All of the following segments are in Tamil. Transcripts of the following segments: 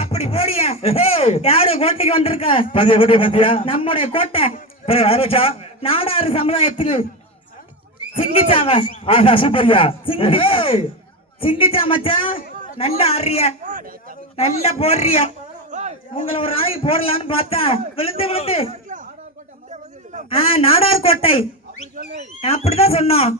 அப்படி போடிய யாரு கோட்டைக்கு வந்திருக்க? பந்திய குட்டி பந்தியா நம்முடைய கோட்டை. நாடாறு சமுதாயத்தில் சிங்கிச்சாவ ஆஹா சூப்பர்யா. சிங்கி சிங்கிச்சா மச்சான் நல்ல ஆடுறிய. நல்ல போடுறிய. உங்களை ஒரு நாளைக்கு போடலாம்னு பார்த்தா விழுந்து விழுந்து. நாடார் கோட்டை அப்படிதான் சொன்னோம்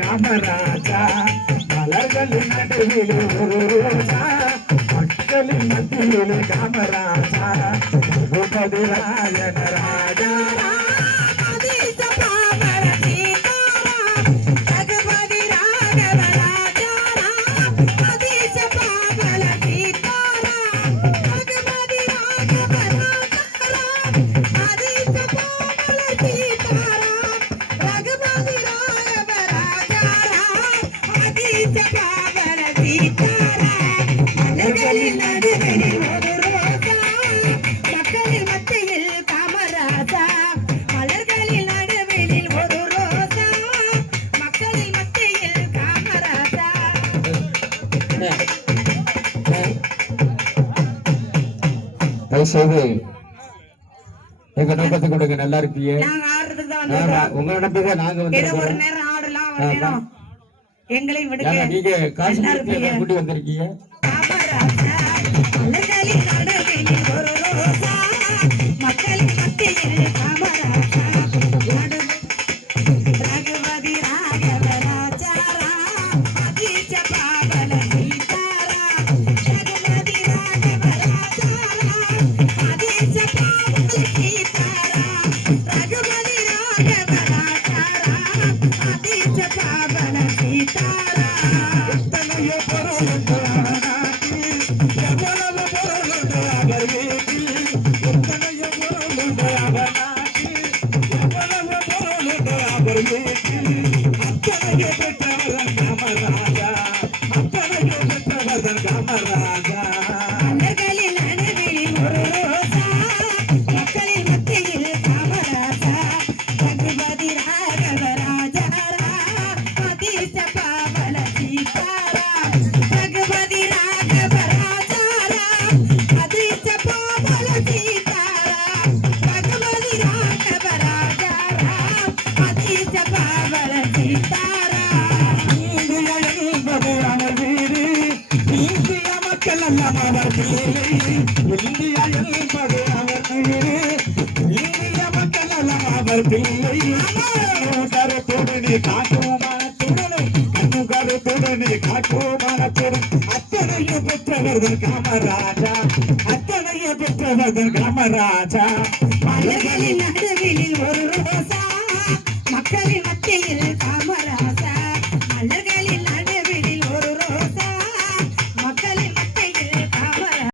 காமராஜா. மலர்கள் நடுவிலே ஒரு ரோஜா மக்களின் மத்தியிலே காமராஜா ராஜன ராஜா. தயவுசெய்து எங்க நோக்கத்தை கொடுங்க. நல்லா இருப்பீங்க. உங்க நம்பிக்கை நாங்க வந்து நீங்க காசு கூட்டி வந்திருக்கீங்க? மக்களின் மத்தியில் காமராஜா. நடு- ரகுபதி பெற்றவர்கள் காமராஜா அத்தனையோ பெற்றவர்கள் காமராஜா நல்ல மதத்திலே இந்திய என்பது அவர் இந்திய மக்கள் நல்ல மதத்திலே கருத்துடனே காட்டுமானத்துடனே கண்ணு கருத்துடனே காட்டுமானத்துடன் அத்தனையும் பெற்றவர்கள் காமராஜா அத்தனையும் பெற்றவர்கள் காமராஜா மலர்களின் நடுவில் ஒரு ரோசா மக்களின் மத்தியில் காமராஜா.